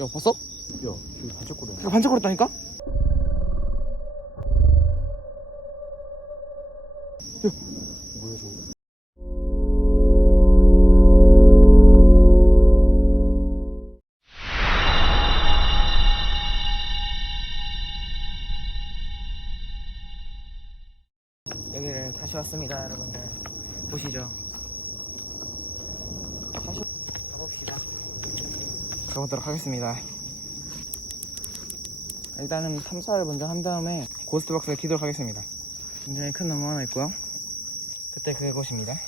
야 봤어? 야, 저기 반짝거려. 야 반짝거렸다니까? 뭐야 저거? 여기를 다시 왔습니다 여러분들 보시죠 다시 가봅시다 가보도록 하겠습니다. 일단은 탐사를 먼저 한 다음에 고스트박스를 키도록 하겠습니다. 굉장히 큰 나무 하나 있고요. 그때 그곳입니다.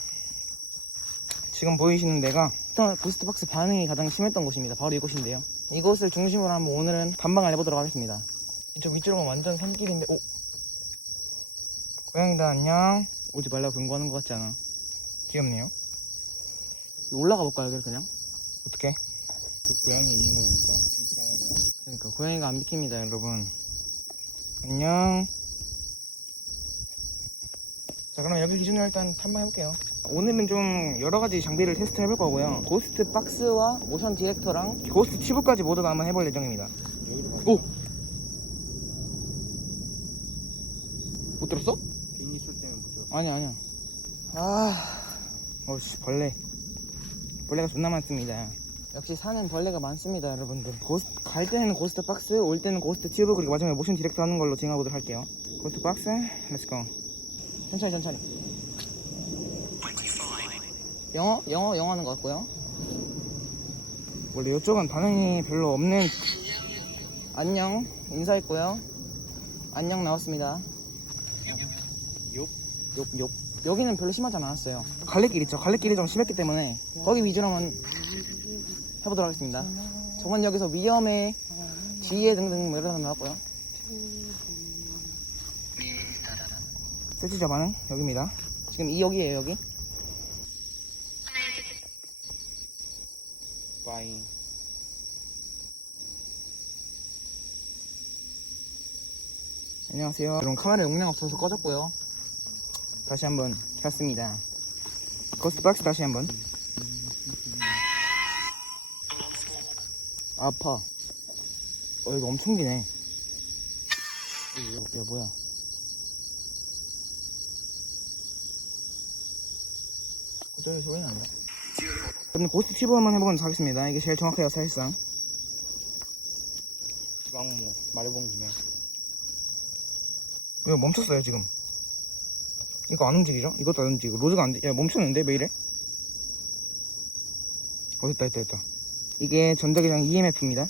지금 보이시는 데가 고스트박스 반응이 가장 심했던 곳입니다. 바로 이곳인데요. 이곳을 중심으로 한번 오늘은 탐방을 해보도록 하겠습니다. 이쪽 위쪽은 완전 산길인데 오! 고양이다 안녕! 오지 말라고 경고하는 것 같지 않아? 귀엽네요. 올라가 볼까요 그냥? 어떻게 그 고양이 있는 거 보니까. 그러니까 고양이가 안 비킵니다 여러분 안녕 자 그럼 여기 기준으로 일단 탐방해볼게요 오늘은 좀 여러가지 장비를 테스트 해볼 거고요 고스트 박스와 모션 디렉터랑 고스트 튜브까지 모두 다 한번 해볼 예정입니다 여기로 가. 오! 못 들었어? 비행기 소리 때문에 못 들었어. 아니야 아니야 아 어씨 벌레 벌레가 존나 많습니다 역시 산은 벌레가 많습니다 여러분들 고스, 갈 때는 고스트 박스 올 때는 고스트 튜브 그리고 마지막에 모션 디렉터 하는 걸로 진행해보도록 할게요 고스트 박스 렛츠고 천천히 천천히 영어? 영어? 영어 하는 것 같고요 원래 이쪽은 반응이 별로 없는 안녕 인사했고요 안녕 나왔습니다 욕? 욕, 욕. 여기는 별로 심하지 않았어요. 갈래길 있죠. 갈래길이 좀 심했기 때문에 거기 위주로 한번 해보도록 하겠습니다. 정원 여기서 위험에 지혜 등등 뭐 이런 거 나왔고요. 세치자 반응 여기입니다. 지금 이 여기에요 여기. 빠잉. 안녕하세요. 여러분 카메라 용량 없어서 꺼졌고요. 다시 한번 켰습니다. 고스트 박스 다시 한번. 아파. 어 이거 엄청 기네. 야 뭐야? 고장이 소리 난다. 그럼 고스트 튜브 한번 해보도록 하겠습니다. 이게 제일 정확해요 사실상. 왕모 말해본 김에. 왜 멈췄어요 지금? 이거 안 움직이죠? 이것도 안 움직이고 로드가 안 돼. 야 멈췄는데 왜 이래? 어 됐다 됐다 됐다. 이게 전자기장 EMF입니다.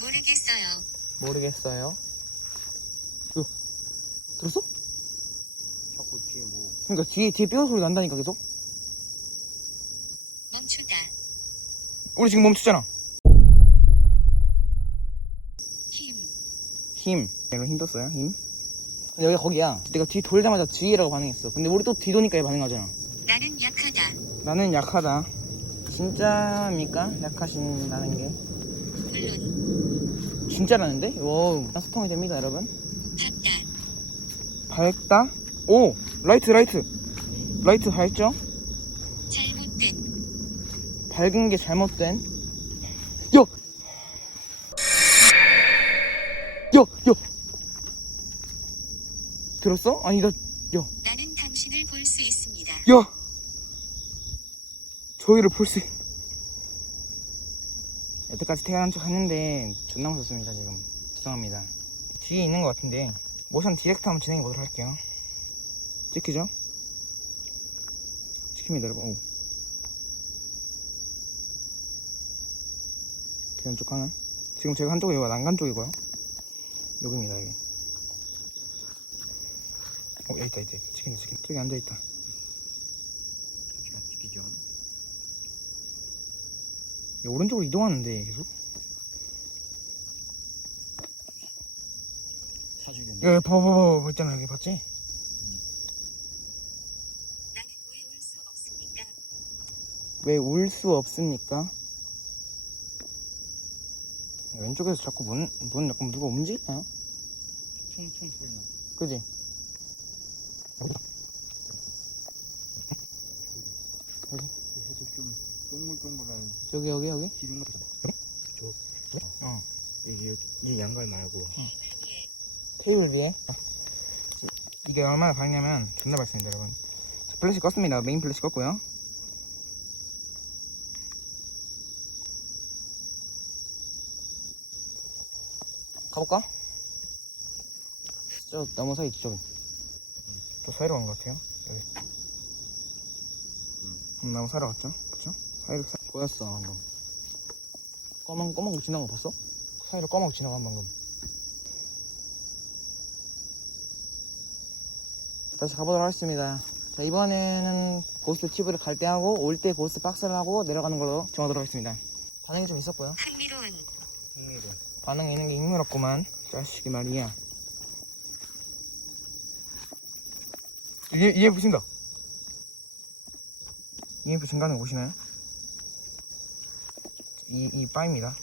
모르겠어요. 모르겠어요. 어, 들었어? 자꾸 뒤에 뭐. 그러니까 뒤에 뒤에 뼈 소리 난다니까 계속. 멈추다. 우리 지금 멈췄잖아. 힘. 힘. 내가 힘 떴어요 힘. 근데 여기가 거기야. 내가 뒤 돌자마자 G라고 반응했어. 근데 우리 또 뒤 도니까 얘 반응하잖아. 나는 약하다. 나는 약하다. 진짜입니까? 약하신다는 게. 물론 진짜라는데? 와우 소통이 됩니다 여러분 봤다. 밝다? 오! 라이트 라이트 라이트 밝죠? 잘못된 밝은 게 잘못된 야! 야! 야! 들었어? 아니 나 야! 나는 당신을 볼 수 있습니다. 야! 저희를 볼 수 있... 여태까지 태어난 척 했는데 존나 무섭습니다 지금. 죄송합니다. 뒤에 있는 것 같은데. 모션 디렉트 한번 진행해 보도록 할게요. 찍히죠? 찍힙니다 여러분 오. 그냥 쪽 하나? 지금 제가 한쪽이 여기가 난간 쪽이고요. 여기입니다 여기. 어 여기 있다 있다. 찍힌다 찍힌다. 저기 앉아있다 같이 찍히죠. 야, 오른쪽으로 이동하는데 계속 사주겠네. 야, 야 봐봐 봐 봐 봐 있잖아 여기 봤지? 왜 울 수 없습니까? 왼쪽에서 자꾸 문, 문 약간 누가 움직이나요? 퉁퉁 소리 나. 그지? 그 해도 좀 동글동글한 여기 여기 여기? 기둥 같은. 어? 이게 이 양갈 말고. 테이블 위에? 이게 얼마나 밝냐면 존나 밝습니다 여러분. 자, 플래시 껐습니다. 메인 플래시 껐고요. 가볼까? 저 나무 사이 저기 저 사이로 간 것 같아요. 여기. 음, 나무 사이로 갔죠? 사이로 사... 보였어 방금 검은 검은 거 지나간 거 봤어? 사이로 검은 거 지나간 방금 다시 가보도록 하겠습니다. 자, 이번에는 고스트 칩을 갈 때 하고 올 때 고스트 박스를 하고 내려가는 걸로 정하도록 하겠습니다. 반응이 좀 있었고요. 흥미로운 흥미로. 반응 있는 게 흥미롭구만. 자식이 말이야. 이해 부신다. 이해 부신 가는 거 보시나요? 이, 이 바입니다.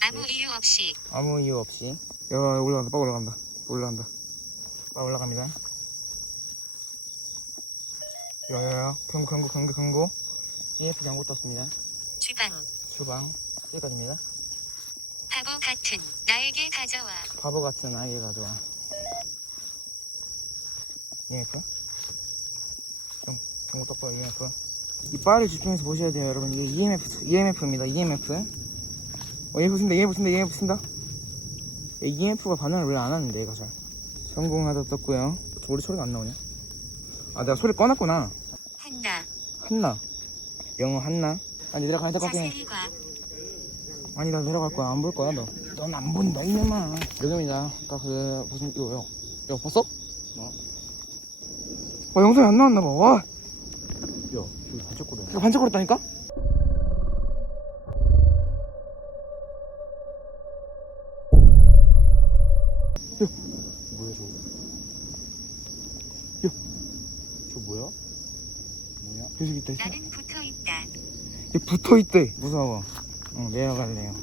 아무 이유 없이 아무 이유 없이. 야, 올라간다, 빠 올라간다. 올라간다. 빠 올라갑니다. 야야야, 경고, 경고, 경고, 경고. EF 경고 떴습니다. 주방 주방. 여기까지입니다. 바보 같은 나에게 가져와 바보 같은 아이를 가져와. EF? 경, 경고 떴고요, EMF. 이 바를 집중해서 보셔야 돼요, 여러분. 이게 EMF, EMF입니다, EMF. 어, EMF 쓴다, EMF 쓴다, EMF 쓴다. EMF가 반응을 왜 안 하는데, 얘가 잘. 성공하다 떴고요. 우리 소리가 안 나오냐? 아, 내가 소리 꺼놨구나. 한나 한나. 영어 한나. 아니, 내려가야 될것 같긴 해. 아니, 나 내려갈 거야. 안 볼 거야, 너. 넌 안 본다, 이놈아. 여기입니다. 아까 그, 무슨, 이거, 이거. 이거 봤어? 뭐? 어, 영상이 안 나왔나 봐. 와, 야, 반짝거려. 반짝거렸다니까? 뭐야 저거? 야. 저 뭐야? 뭐야? 계속 있다, 있어. 나는 붙어 있다 얘 붙어 있대. 무서워. 어, 내려갈래요.